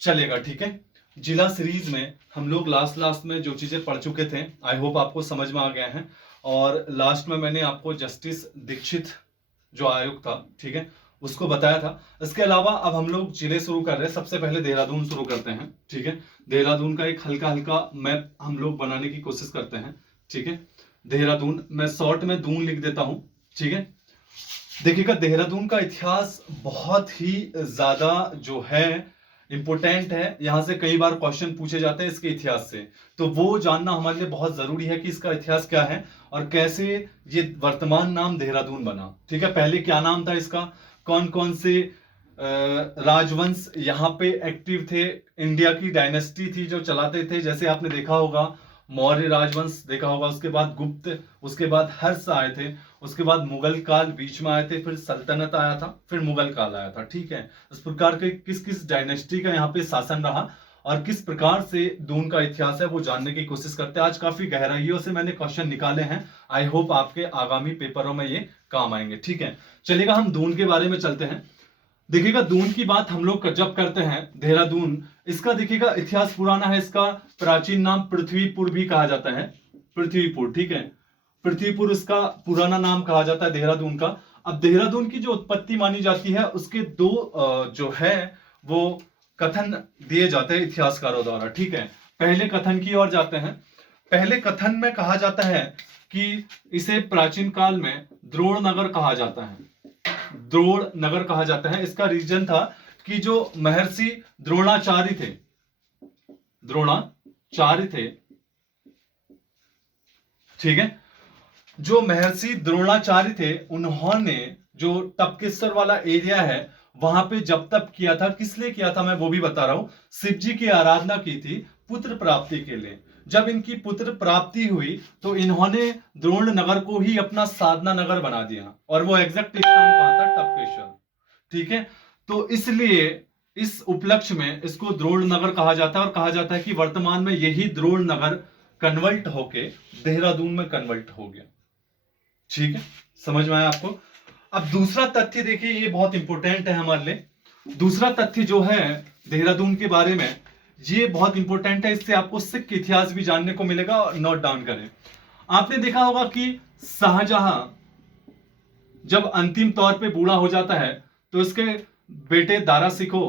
चलेगा, ठीक है। जिला सीरीज में हम लोग लास्ट में जो चीजें पढ़ चुके थे, आई होप आपको समझ में आ गया है। और लास्ट में मैंने आपको जस्टिस दीक्षित जो आयोग था, ठीक है, उसको बताया था। इसके अलावा अब हम लोग जिले शुरू कर रहे हैं। सबसे पहले देहरादून शुरू करते हैं, ठीक है। देहरादून का एक हल्का हल्का मैप हम लोग बनाने की कोशिश करते हैं, ठीक है। देहरादून मैं शॉर्ट में दून लिख देता हूं, ठीक है। देखिएगा, देहरादून का इतिहास बहुत ही ज्यादा जो है इंपोर्टेंट है। यहां से कई बार क्वेश्चन पूछे जाते हैं इसके इतिहास से, तो वो जानना हमारे लिए बहुत जरूरी है कि इसका इतिहास क्या है और कैसे ये वर्तमान नाम देहरादून बना, ठीक है। पहले क्या नाम था इसका, कौन कौन से राजवंश यहाँ पे एक्टिव थे, इंडिया की डायनेस्टी थी जो चलाते थे, जैसे आपने देखा होगा मौर्य राजवंश देखा होगा, उसके बाद गुप्त, उसके बाद हर्ष आए थे, उसके बाद मुगल काल बीच में आए थे, फिर सल्तनत आया था, फिर मुगल काल आया था, ठीक है। इस प्रकार के किस किस डायनेस्टी का यहाँ पे शासन रहा और किस प्रकार से दून का इतिहास है वो जानने की कोशिश करते हैं। आज काफी गहराइयों से मैंने क्वेश्चन निकाले हैं, आई होप आपके आगामी पेपरों में ये काम आएंगे, ठीक है। चलिएगा, हम दून के बारे में चलते हैं। देखिएगा, दून की बात हम लोग जब करते हैं, देहरादून, इसका देखिएगा इतिहास पुराना है। इसका प्राचीन नाम पृथ्वीपुर भी कहा जाता है, पृथ्वीपुर, ठीक है। पृथ्वीपुर इसका पुराना नाम कहा जाता है देहरादून का। अब देहरादून की जो उत्पत्ति मानी जाती है उसके दो जो है वो कथन दिए जाते हैं इतिहासकारों द्वारा, ठीक है। पहले कथन की ओर जाते हैं। पहले कथन में कहा जाता है कि इसे प्राचीन काल में द्रोण नगर कहा जाता है, द्रोण नगर कहा जाता है। इसका रीजन था कि जो महर्षि द्रोणाचार्य थे, द्रोणाचार्य थे, ठीक है। जो महर्षि द्रोणाचार्य थे उन्होंने जो टपकेश्वर वाला एरिया है वहां पे जब तप किया था, किस लिए किया था मैं वो भी बता रहा हूं। शिव जी की आराधना की थी पुत्र प्राप्ति के लिए। जब इनकी पुत्र प्राप्ति हुई तो इन्होंने द्रोण नगर को ही अपना साधना नगर बना दिया, और वो एग्जैक्ट स्थान कहां था, टपकेश्वर, ठीक है। तो इसलिए इस उपलक्ष्य में इसको द्रोण नगर कहा जाता है, और कहा जाता है कि वर्तमान में यही द्रोण नगर कन्वर्ट होके देहरादून में कन्वर्ट हो गया, ठीक है। समझ में आया आपको। अब दूसरा तथ्य देखिए, ये बहुत इंपॉर्टेंट है हमारे लिए। दूसरा तथ्य जो है देहरादून के बारे में, ये बहुत इंपॉर्टेंट है, इससे आपको सिख इतिहास भी जानने को मिलेगा। नोट डाउन करें। आपने देखा होगा कि शाहजहां जब अंतिम तौर पे बूढ़ा हो जाता है तो इसके बेटे दारा सिको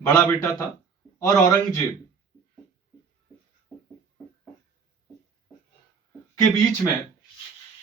बड़ा बेटा था, और औरंगजेब के बीच में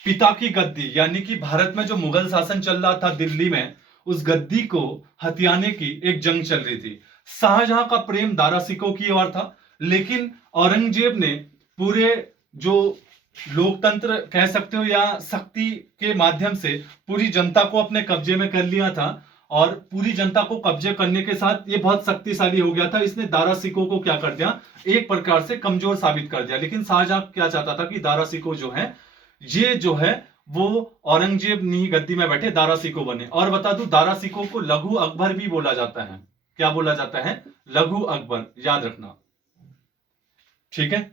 पिता की गद्दी, यानी कि भारत में जो मुगल शासन चल रहा था दिल्ली में, उस गद्दी को हथियाने की एक जंग चल रही थी। शाहजहां का प्रेम दारा सिको की ओर था, लेकिन औरंगजेब ने पूरे जो लोकतंत्र कह सकते हो या शक्ति के माध्यम से पूरी जनता को अपने कब्जे में कर लिया था, और पूरी जनता को कब्जे करने के साथ ये बहुत शक्तिशाली हो गया था। इसने दारा सिको को क्या कर दिया, एक प्रकार से कमजोर साबित कर दिया। लेकिन शाहजहां क्या चाहता था कि दारा सिको जो है, ये जो है वो औरंगजेब नहीं गद्दी में बैठे, दारा सिको बने। और बता दूं, दारा सिको को लघु अकबर भी बोला जाता है। क्या बोला जाता है, लघु अकबर, याद रखना, ठीक है।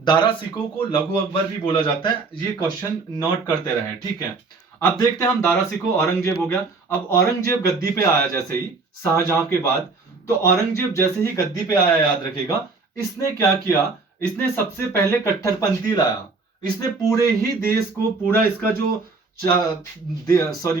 दारा सिको को लघु अकबर भी बोला जाता है, ये क्वेश्चन नोट करते रहे, ठीक है। अब देखते हैं हम, दारा सिको औरंगजेब हो गया। अब औरंगजेब गद्दी पे आया जैसे ही शाहजहां के बाद, तो औरंगजेब जैसे ही गद्दी पे आया, याद रखेगा, इसने क्या किया, इसने सबसे पहले कट्टरपंथी लाया। इसने पूरे ही देश को, पूरा इसका जो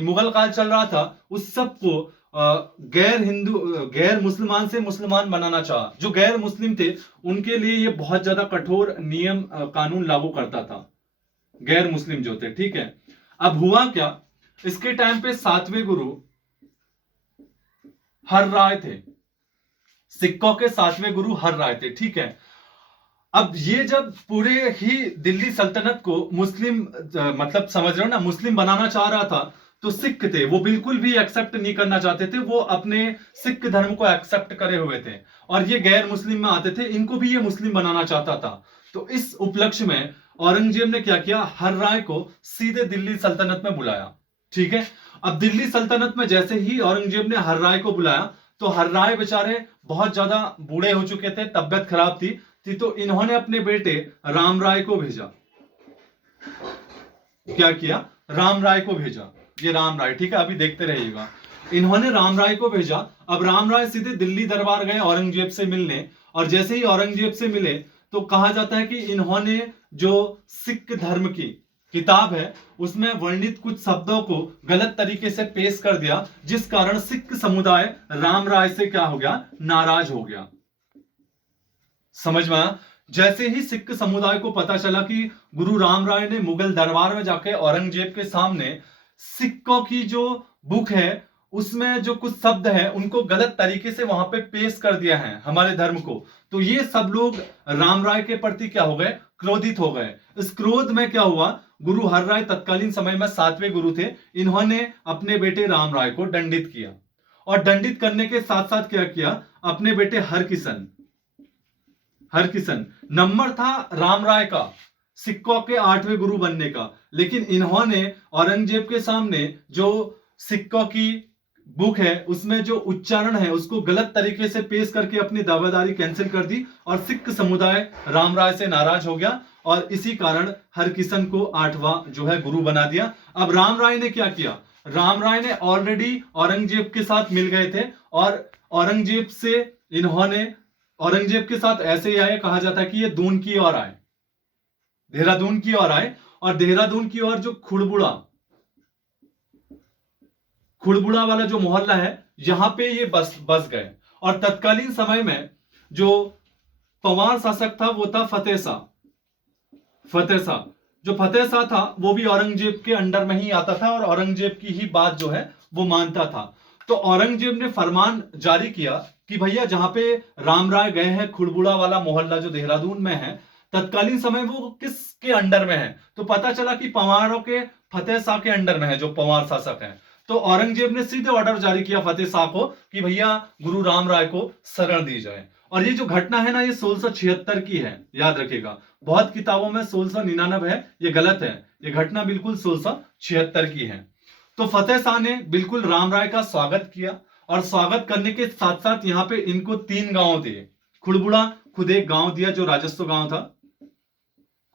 मुगल काल चल रहा था उस सबको गैर हिंदू, गैर मुसलमान से मुसलमान बनाना चाहा। जो गैर मुस्लिम थे उनके लिए ये बहुत ज्यादा कठोर नियम कानून लागू करता था, गैर मुस्लिम जो थे, ठीक है। अब हुआ क्या, इसके टाइम पे 7वें गुरु हर राय थे, सिक्कों के 7वें गुरु हर राय थे, ठीक है। अब ये जब पूरे ही दिल्ली सल्तनत को मुस्लिम मतलब समझ रहे हो ना, मुस्लिम बनाना चाह रहा था, तो सिख थे वो बिल्कुल भी एक्सेप्ट नहीं करना चाहते थे। वो अपने सिख धर्म को एक्सेप्ट करे हुए थे, और ये गैर मुस्लिम में आते थे, इनको भी ये मुस्लिम बनाना चाहता था। तो इस उपलक्ष्य में औरंगजेब ने क्या किया, हर राय को सीधे दिल्ली सल्तनत में बुलाया, ठीक है। अब दिल्ली सल्तनत में जैसे ही औरंगजेब ने हर राय को बुलाया, तो हर राय बेचारे बहुत ज्यादा बूढ़े हो चुके थे, तबियत खराब थी, तो इन्होंने अपने बेटे राम राय को भेजा। क्या किया, राम राय को भेजा, ये राम राय, ठीक है, अभी देखते रहिएगा। इन्होंने राम राय को भेजा। अब राम राय सीधे दिल्ली दरबार गए औरंगजेब से मिलने, और जैसे ही औरंगजेब से मिले तो कहा जाता है कि इन्होंने जो सिख धर्म की किताब है उसमें वर्णित कुछ शब्दों को गलत तरीके से पेश कर दिया, जिस कारण सिख समुदाय राम राय से क्या हो गया, नाराज हो गया। समझ में आया? जैसे ही सिख समुदाय को पता चला कि गुरु राम राय ने मुगल दरबार में जाके औरंगजेब के सामने सिखों की जो बुक है उसमें जो कुछ शब्द है उनको गलत तरीके से वहां पे पेश कर दिया है हमारे धर्म को, तो ये सब लोग राम राय के प्रति क्या हो गए, क्रोधित हो गए। इस क्रोध में क्या हुआ, गुरु हर राय तत्कालीन समय में 7वें गुरु थे, इन्होंने अपने बेटे राम राय को दंडित किया, और दंडित करने के साथ साथ क्या किया, अपने बेटे हरकिशन नंबर था राम राय का सिखों के 8वें गुरु बनने का, लेकिन इन्होंने औरंगजेब के सामने जो सिखों की बुक है उसमें जो उच्चारण है उसको गलत तरीके से पेश करके अपनी दावेदारी कैंसिल कर दी, और सिख समुदाय राम राय से नाराज हो गया, और इसी कारण हरकिशन को 8वां जो है गुरु बना दिया। अब राम राय ने क्या किया, राम राय ने ऑलरेडी औरंगजेब के साथ मिल गए थे, और औरंगजेब के साथ ऐसे ही आए, कहा जाता है कि ये दून की ओर आए, देहरादून की ओर आए, और देहरादून की ओर जो खुड़बुड़ा वाला जो मोहल्ला है यहां पे ये बस गए। और तत्कालीन समय में जो पंवार शासक था वो था फतेह शाह। जो फतेह शाह था वो भी औरंगजेब के अंडर में ही आता था, और औरंगजेब की ही बात जो है वो मानता था। तो औरंगजेब ने फरमान जारी किया कि भैया जहां पे राम राय गए हैं, खुड़बुड़ा वाला मोहल्ला जो देहरादून में है, तत्कालीन समय वो किसके अंडर में है, तो पता चला कि पंवारों के फतेह शाह के अंडर में है, जो पंवार शासक है। तो औरंगजेब ने सीधे ऑर्डर जारी किया फतेह शाह को कि भैया गुरु राम राय को शरण दी जाए। और ये जो घटना है ना, ये 1676 की है, याद रखिएगा। बहुत किताबों में 1699 है, ये गलत है, ये घटना बिल्कुल 1676 की है। तो फतेह शाह ने बिल्कुल राम राय का स्वागत किया, और स्वागत करने के साथ साथ यहाँ पे इनको 3 गांव दिए। खुड़बुड़ा खुद एक गांव दिया जो राजस्व गांव था,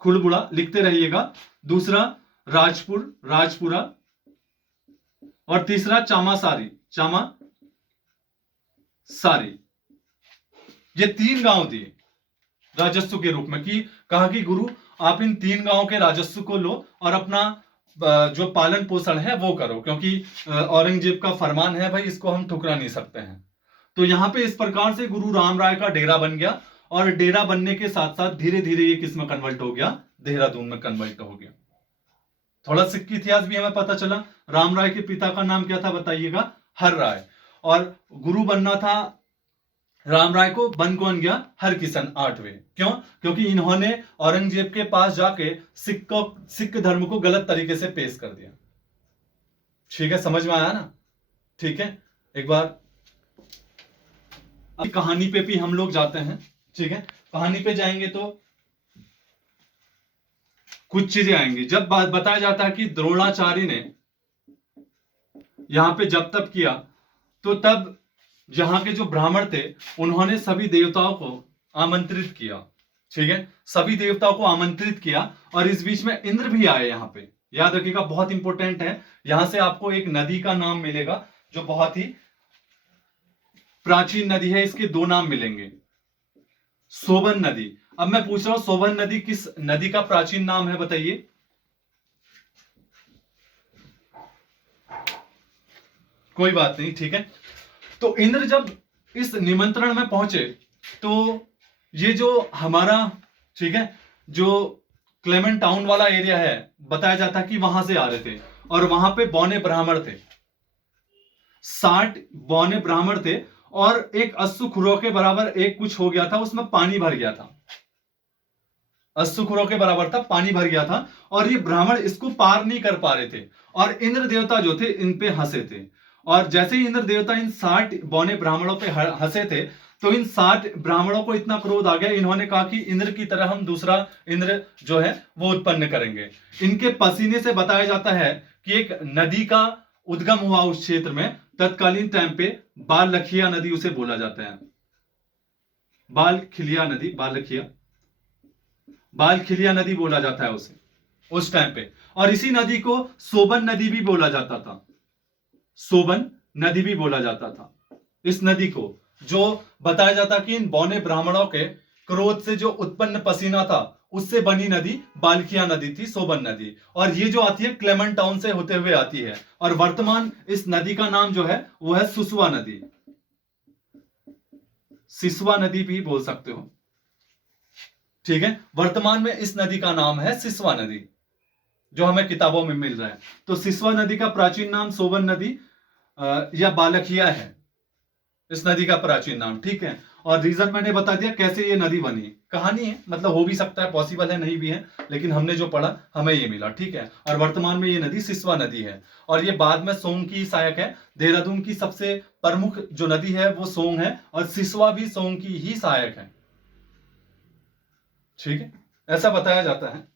खुड़बुड़ा लिखते रहिएगा, दूसरा राजपुरा, और तीसरा चामासारी। ये 3 गांव दिए राजस्व के रूप में, कि कहा कि गुरु आप इन 3 गांवों के राजस्व को लो और अपना जो पालन पोषण है वो करो, क्योंकि औरंगजेब का फरमान है भाई, इसको हम ठुकरा नहीं सकते हैं। तो यहां पे इस प्रकार से गुरु राम राय का डेरा बन गया, और डेरा बनने के साथ साथ धीरे धीरे ये किस में कन्वर्ट हो गया, देहरादून में कन्वर्ट हो गया। थोड़ा सिख इतिहास भी हमें पता चला। राम राय के पिता का नाम क्या था बताइएगा, हर राय, और गुरु बनना था राम राय को, बन कौन गया, हरकिशन 8वें। क्यों? क्योंकि इन्होंने औरंगजेब के पास जाके सिख धर्म को गलत तरीके से पेश कर दिया। ठीक है, समझ में आया ना? ठीक है, एक बार कहानी पे भी हम लोग जाते हैं। ठीक है, कहानी पे जाएंगे तो कुछ चीजें आएंगी। जब बताया जाता है कि द्रोणाचार्य ने यहां पे जब तप किया, तो तब यहाँ के जो ब्राह्मण थे उन्होंने सभी देवताओं को आमंत्रित किया। ठीक है, सभी देवताओं को आमंत्रित किया, और इस बीच में इंद्र भी आए। यहाँ पे याद रखिएगा, बहुत इंपॉर्टेंट है। यहां से आपको एक नदी का नाम मिलेगा जो बहुत ही प्राचीन नदी है, इसके 2 नाम मिलेंगे, सोबन नदी। अब मैं पूछ रहा हूं, सोबन नदी किस नदी का प्राचीन नाम है बताइए? कोई बात नहीं, ठीक है। तो इंद्र जब इस निमंत्रण में पहुंचे, तो ये जो हमारा, ठीक है, जो क्लेमेंट टाउन वाला एरिया है, बताया जाता है कि वहां से आ रहे थे, और वहां पे बौने ब्राह्मण थे, 60 बौने ब्राह्मण थे, और एक अस्सु खुरों के बराबर एक कुछ हो गया था, उसमें पानी भर गया था, अस्सु खुरों के बराबर था, पानी भर गया था, और ये ब्राह्मण इसको पार नहीं कर पा रहे थे, और इंद्र देवता जो थे इन पे हंसे थे। और जैसे ही इंद्र देवता इन 60 बौने ब्राह्मणों पे हंसे थे, तो इन 60 ब्राह्मणों को इतना क्रोध आ गया, इन्होंने कहा कि इंद्र की तरह हम दूसरा इंद्र जो है वो उत्पन्न करेंगे। इनके पसीने से बताया जाता है कि एक नदी का उद्गम हुआ उस क्षेत्र में, तत्कालीन टाइम पे बालखिया नदी उसे बोला जाता है, बालखिलिया नदी बोला जाता है उसे उस टाइम पे। और इसी नदी को सोबन नदी भी बोला जाता था, सोबन नदी भी बोला जाता था इस नदी को, जो बताया जाता कि इन बौने ब्राह्मणों के क्रोध से जो उत्पन्न पसीना था उससे बनी नदी बाल्किया नदी थी, सोबन नदी। और ये जो आती है क्लेमेंट टाउन से होते हुए आती है, और वर्तमान इस नदी का नाम जो है वो है सुसवा नदी, सिसवा नदी भी बोल सकते हो, ठीक है। वर्तमान में इस नदी का नाम है सिसवा नदी, जो हमें किताबों में मिल रहा है। तो सिसवा नदी का प्राचीन नाम सोबन नदी या बालखिया है, इस नदी का प्राचीन नाम, ठीक है। और रीजन मैंने बता दिया कैसे ये नदी बनी, कहानी है, मतलब हो भी सकता है, पॉसिबल है, नहीं भी है, लेकिन हमने जो पढ़ा हमें ये मिला, ठीक है। और वर्तमान में ये नदी सिसवा नदी है, और ये बाद में सोंग की सहायक है। देहरादून की सबसे प्रमुख जो नदी है वो सोंग है, और सिसवा भी सोंग की ही सहायक है, ठीक है, ऐसा बताया जाता है।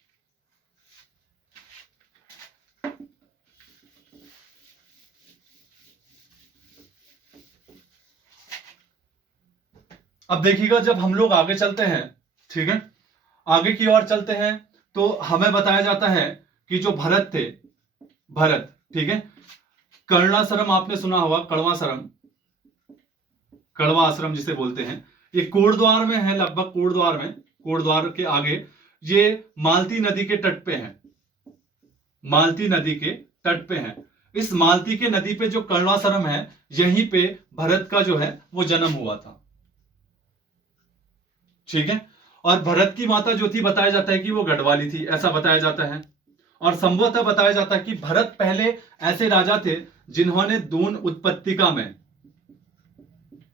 अब देखिएगा जब हम लोग आगे चलते हैं, ठीक है, आगे की ओर चलते हैं, तो हमें बताया जाता है कि जो भरत थे, भरत, ठीक है, कर्णाश्रम आपने सुना होगा, कड़वाश्रम, कड़वा आश्रम जिसे बोलते हैं, ये कोटद्वार में है, लगभग कोटद्वार में, कोटद्वार के आगे, ये मालती नदी के तट पे है, मालती नदी के तट पे है। इस मालती के नदी पे जो कर्णाश्रम है, यहीं पे भरत का जो है वो जन्म हुआ था, ठीक है। और भरत की माता जो थी बताया जाता है कि वो गढ़वाली थी, ऐसा बताया जाता है। और संभवतः बताया जाता है कि भरत पहले ऐसे राजा थे जिन्होंने दून उत्पत्तिका में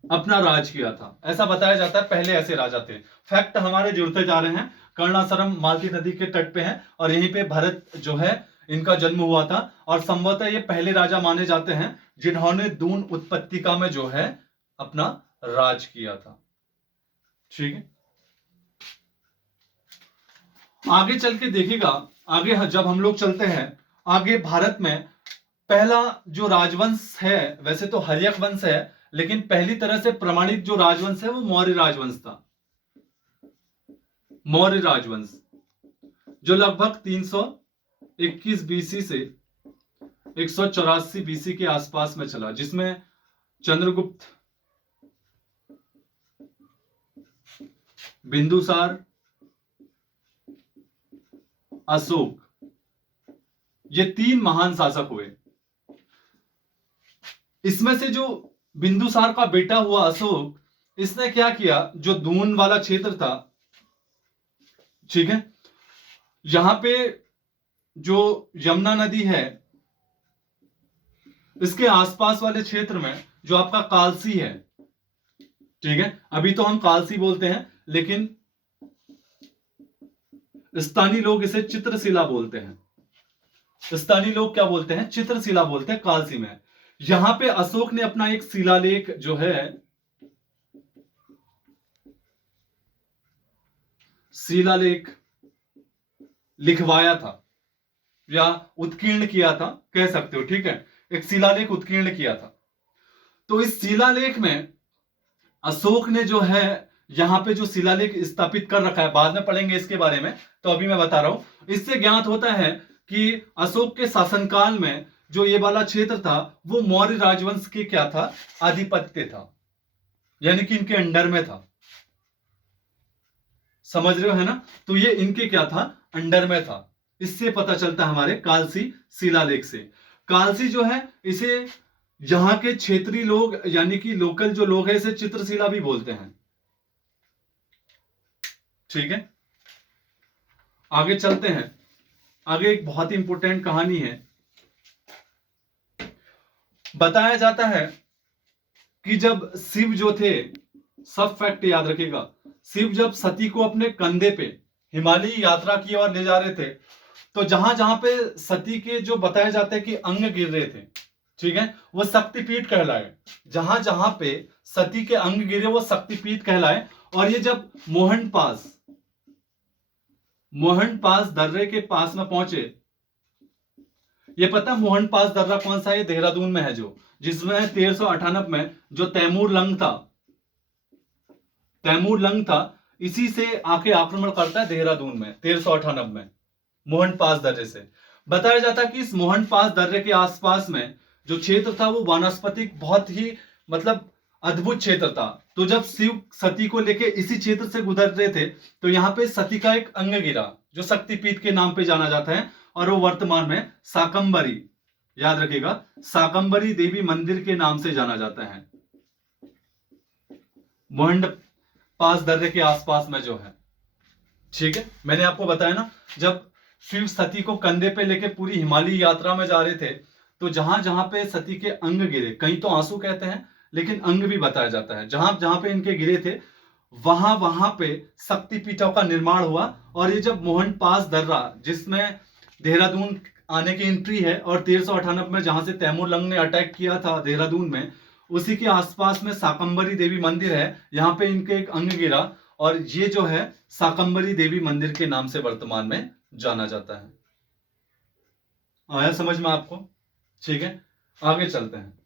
अपना राज किया था, ऐसा बताया जाता है, पहले ऐसे राजा थे। फैक्ट हमारे जुड़ते जा रहे हैं। कर्णाश्रम मालती नदी के तट पे है, और यहीं पे भरत जो है इनका जन्म हुआ था, और संभवतः ये पहले राजा माने जाते हैं जिन्होंने दून उत्पत्तिका में जो है अपना राज किया था, ठीक है। आगे चल के देखिएगा, आगे जब हम लोग चलते हैं आगे, भारत में पहला जो राजवंश है, वैसे तो हर्यक वंश है, लेकिन पहली तरह से प्रमाणित जो राजवंश है वो मौर्य राजवंश था, मौर्य राजवंश, जो लगभग 321 बीसी से 184 बीसी के आसपास में चला, जिसमें चंद्रगुप्त, बिंदुसार, अशोक, ये 3 महान शासक हुए। इसमें से जो बिंदुसार का बेटा हुआ अशोक, इसने क्या किया, जो दून वाला क्षेत्र था, ठीक है, यहां पे जो यमुना नदी है, इसके आसपास वाले क्षेत्र में जो आपका कालसी है, ठीक है, अभी तो हम कालसी बोलते हैं, लेकिन स्थानीय लोग इसे चित्रशिला बोलते हैं। स्थानीय लोग क्या बोलते हैं, चित्रशिला बोलते हैं कालसी में। यहां पे अशोक ने अपना एक शिलालेख जो है, शिलालेख लिखवाया था या उत्कीर्ण किया था, कह सकते हो, ठीक है, एक शिलालेख उत्कीर्ण किया था। तो इस शिलालेख में अशोक ने जो है यहां पे जो शिलालेख स्थापित कर रखा है, बाद में पढ़ेंगे इसके बारे में, तो अभी मैं बता रहा हूं। इससे ज्ञात होता है कि अशोक के शासनकाल में जो ये वाला क्षेत्र था वो मौर्य राजवंश के क्या था, आधिपत्य था, यानी कि इनके अंडर में था, समझ रहे हो, है ना। तो ये इनके क्या था, अंडर में था। इससे पता चलता है हमारे कालसी शिलालेख से। कालसी जो है इसे यहां के क्षेत्रीय लोग यानी कि लोकल जो लोग हैं इसे चित्रशिला भी बोलते हैं, ठीक है। आगे चलते हैं, आगे एक बहुत ही इंपॉर्टेंट कहानी है। बताया जाता है कि जब शिव जो थे, सब फैक्ट याद रखिएगा, शिव जब सती को अपने कंधे पे हिमालयी यात्रा की ओर ले जा रहे थे, तो जहां जहां पे सती के जो बताया जाता है कि अंग गिर रहे थे, ठीक है, वो शक्तिपीठ कहलाए। जहां जहां पे सती के अंग गिरे वो शक्तिपीठ कहलाए। और ये जब मोहन पास दर्रे के पास में पहुंचे, ये पता मोहन पास दर्रा कौन सा है, देहरादून में है, जो जिसमें 1398 में जो तैमूर लंग था, इसी से आके आक्रमण करता है देहरादून में 1398 में मोहन पास दर्रे से। बताया जाता है कि इस मोहन पास दर्रे के आसपास में जो क्षेत्र था वो वानस्पतिक बहुत ही मतलब अद्भुत क्षेत्र था। तो जब शिव सती को लेके इसी क्षेत्र से गुजर रहे थे तो यहाँ पे सती का एक अंग गिरा जो शक्तिपीठ के नाम पे जाना जाता है, और वो वर्तमान में शाकंभरी, याद रखिएगा, शाकंभरी देवी मंदिर के नाम से जाना जाता है, मोहंड पास दर्रे के आसपास में जो है। ठीक है, मैंने आपको बताया ना, जब शिव सती को कंधे पे लेके पूरी हिमालय यात्रा में जा रहे थे तो जहां जहां पे सती के अंग गिरे, कहीं तो आंसू कहते हैं लेकिन अंग भी बताया जाता है, जहां जहां पे इनके गिरे थे वहां वहां पे शक्तिपीठों का निर्माण हुआ। और ये जब मोहन पास दर्रा, जिसमें देहरादून आने की एंट्री है, और 1398 में जहां से तैमूरलंग ने अटैक किया था देहरादून में, उसी के आसपास में शाकंभरी देवी मंदिर है, यहाँ पे इनके एक अंग गिरा, और ये जो है शाकंभरी देवी मंदिर के नाम से वर्तमान में जाना जाता है। आया समझ में आपको? ठीक है, आगे चलते हैं।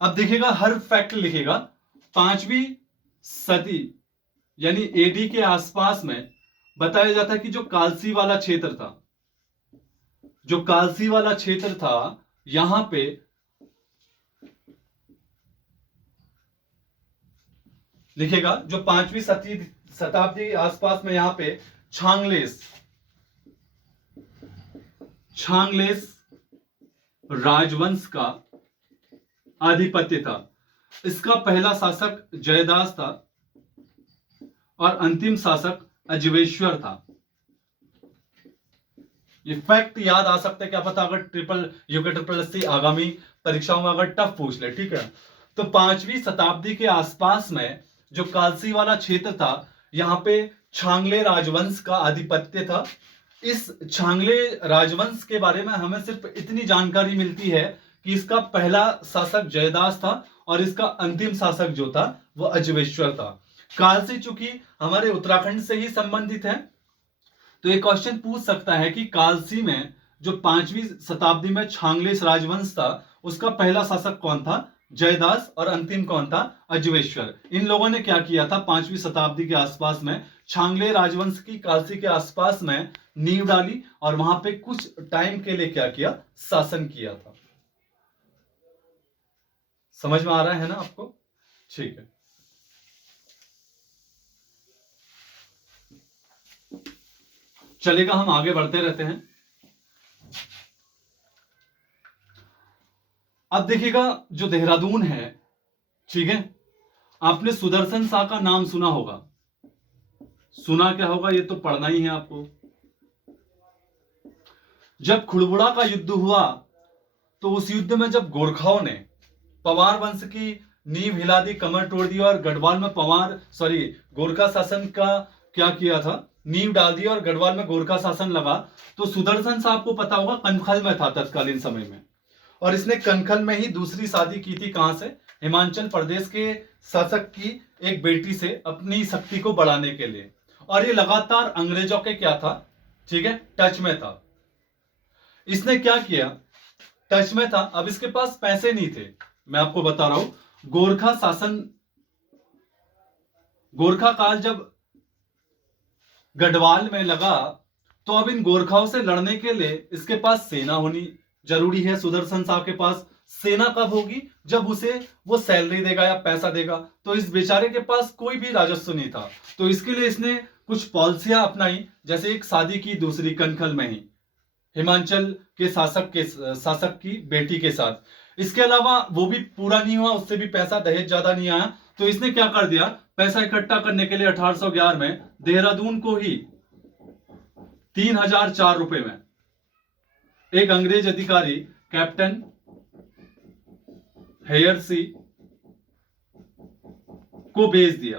अब देखिएगा, हर फैक्ट लिखेगा। 5वीं सदी यानी एडी के आसपास में बताया जाता है कि जो कालसी वाला क्षेत्र था, जो कालसी वाला क्षेत्र था, यहां पे लिखेगा जो 5वीं शताब्दी के आसपास में यहां पे छांगलेस राजवंश का आधिपत्य था। इसका पहला शासक जयदास था और अंतिम शासक अजवेश्वर था। ये फैक्ट याद आ सकता है, क्या पता अगर यूके आगामी परीक्षाओं में अगर टफ पूछ ले। ठीक है, तो 5वीं शताब्दी के आसपास में जो कालसी वाला क्षेत्र था, यहाँ पे छांगले राजवंश का आधिपत्य था। इस छांगले राजवंश के बारे में हमें सिर्फ इतनी जानकारी मिलती है कि इसका पहला शासक जयदास था और इसका अंतिम शासक जो था वो अजवेश्वर था। कालसी चूंकि हमारे उत्तराखंड से ही संबंधित है, तो ये क्वेश्चन पूछ सकता है कि कालसी में जो 5वीं शताब्दी में छांगलेस राजवंश था, उसका पहला शासक कौन था? जयदास, और अंतिम कौन था? अजवेश्वर। इन लोगों ने क्या किया था 5वीं शताब्दी के आसपास में? छांगले राजवंश की कालसी के आसपास में नींव डाली और वहां पे कुछ टाइम के लिए क्या किया? शासन किया था। समझ में आ रहा है ना आपको? ठीक है, चलेगा, हम आगे बढ़ते रहते हैं। अब देखिएगा, जो देहरादून है, ठीक है, आपने सुदर्शन शाह का नाम सुना होगा। सुना क्या होगा, ये तो पढ़ना ही है आपको। जब खुड़बुड़ा का युद्ध हुआ तो उस युद्ध में जब गोरखाओं ने पवार वंश की नींव हिला दी, कमर तोड़ दी, और गढ़वाल में गोरखा शासन का क्या किया था? नींव डाल दी, और गढ़वाल में गोरखा शासन लगा। तो सुदर्शन साहब को पता होगा कनखल में था तत्कालीन समय में, और इसने कनखल में ही दूसरी शादी की थी। कहां से? हिमाचल प्रदेश के शासक की एक बेटी से, अपनी शक्ति को बढ़ाने के लिए। और ये लगातार अंग्रेजों के क्या था? ठीक है, टच में था। इसने क्या किया? टच में था। अब इसके पास पैसे नहीं थे, मैं आपको बता रहा हूं। गोरखा काल जब गढ़वाल में लगा, तो अब इन गोरखाओं से लड़ने के लिए इसके पास सेना होनी जरूरी है। सुदर्शन साहब के पास सेना कब होगी? जब उसे वो सैलरी देगा या पैसा देगा। तो इस बेचारे के पास कोई भी राजस्व नहीं था, तो इसके लिए इसने कुछ पॉलिसियां अपनाई, जैसे एक शादी की दूसरी कनखल में ही हिमाचल के शासक की बेटी के साथ। इसके अलावा वो भी पूरा नहीं हुआ, उससे भी पैसा दहेज ज्यादा नहीं आया, तो इसने क्या कर दिया? पैसा इकट्ठा करने के लिए 1811 में देहरादून को ही 3004 रुपए में एक अंग्रेज अधिकारी कैप्टन हेयरसी को भेज दिया।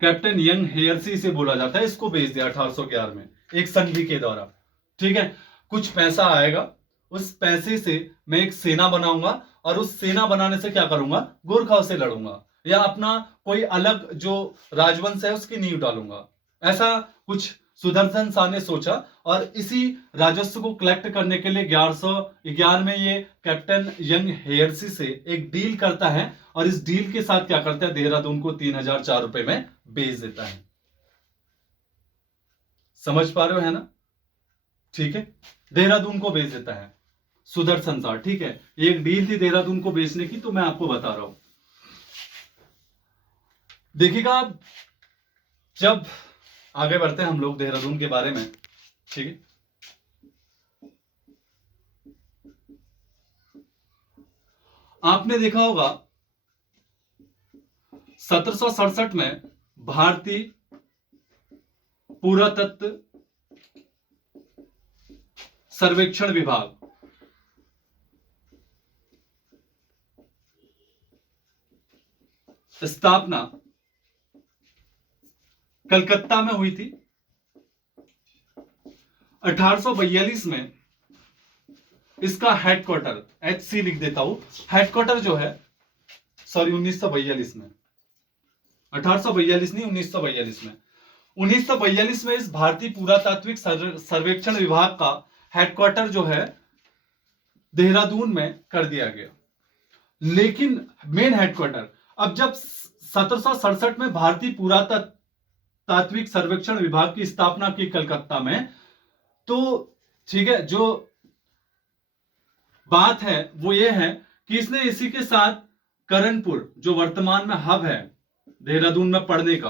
कैप्टन यंग हेयरसी से बोला जाता है, इसको भेज दिया 1811 में एक संधि के द्वारा। ठीक है, कुछ पैसा आएगा, उस पैसे से मैं एक सेना बनाऊंगा, और उस सेना बनाने से क्या करूंगा? गोरखाओं से लड़ूंगा, या अपना कोई अलग जो राजवंश है उसकी नींव डालूंगा। ऐसा कुछ सुदर्शन शाह ने सोचा और इसी राजस्व को कलेक्ट करने के लिए 1111 में ये कैप्टन यंग हेयरसी से एक डील करता है और इस डील के साथ क्या करता है, देहरादून को 3004 रुपए में बेच देता है। समझ पा रहे हो, है ना? ठीक है, देहरादून को बेच देता है सुदर्शन शाह। ठीक है, एक डील थी देहरादून को बेचने की, तो मैं आपको बता रहा हूं। देखिएगा, जब आगे बढ़ते हैं हम लोग देहरादून के बारे में, ठीक है, आपने देखा होगा 1767 में भारतीय पुरातत्व सर्वेक्षण विभाग स्थापना कलकत्ता में हुई थी। 1842 में इसका हेडक्वार्टर, HC लिख देता हूं, हेडक्वार्टर जो है, सॉरी 1942 में, 1842 नहीं, 1942 में, 1942 में इस भारतीय पुरातात्विक सर्वेक्षण विभाग का हेडक्वार्टर जो है देहरादून में कर दिया गया। लेकिन मेन हेडक्वार्टर, अब जब 1767 में भारतीय पुरातात्विक सर्वेक्षण विभाग की स्थापना की कलकत्ता में, तो ठीक है, जो बात है वो ये है कि इसने इसी के साथ करणपुर, जो वर्तमान में हब है देहरादून में पढ़ने का,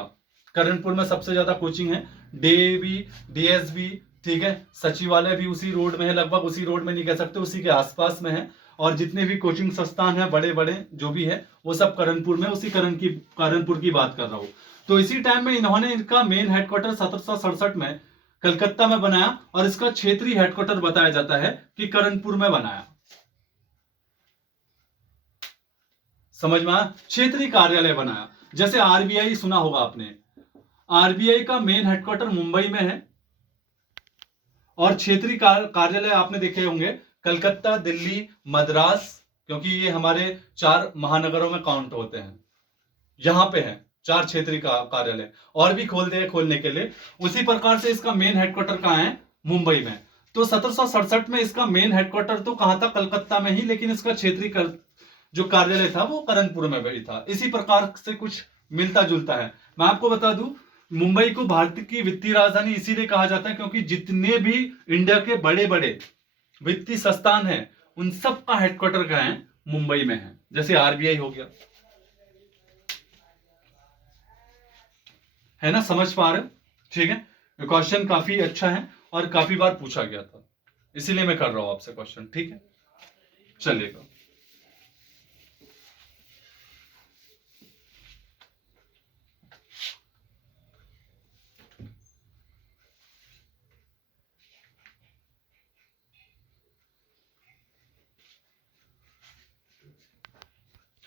करणपुर में सबसे ज्यादा कोचिंग है, DAV, DSB, ठीक है, सचिवालय भी उसी रोड में है, लगभग उसी रोड में नहीं कह सकते, उसी के आसपास में है, और जितने भी कोचिंग संस्थान है बड़े बड़े जो भी है वो सब करणपुर में, उसी करणपुर की बात कर रहा हूं। तो इसी टाइम में इन्होंने इनका मेन हेडक्वार्टर 1767 में कलकत्ता में बनाया और इसका क्षेत्रीय हेडक्वार्टर बताया जाता है कि करणपुर में बनाया। समझ में आया? क्षेत्रीय कार्यालय बनाया। जैसे RBI सुना होगा आपने, RBI का मेन हेडक्वार्टर मुंबई में है और क्षेत्रीय कार्यालय आपने देखे होंगे कलकत्ता, दिल्ली, मद्रास, क्योंकि ये हमारे 4 महानगरों में काउंट होते हैं, यहां पे है 4 क्षेत्रीय कार्यालय, और भी खोलते हैं खोलने के लिए। उसी प्रकार से इसका मेन हेडक्वार्टर कहां है? मुंबई में। तो 1767 में इसका मेन हेडक्वार्टर तो कहां था? कलकत्ता में ही, लेकिन इसका क्षेत्रीय जो कार्यालय था वो करणपुर में भी था। इसी प्रकार से कुछ मिलता जुलता है। मैं आपको बता दूं, मुंबई को भारत की वित्तीय राजधानी इसीलिए कहा जाता है क्योंकि जितने भी इंडिया के बड़े बड़े वित्तीय संस्थान है उन सब का हेडक्वार्टर कहां है? मुंबई में है। जैसे RBI हो गया, है ना? समझ पा रहे हो? ठीक है, क्वेश्चन काफी अच्छा है और काफी बार पूछा गया था, इसीलिए मैं कर रहा हूं आपसे क्वेश्चन। ठीक है, चलिएगा।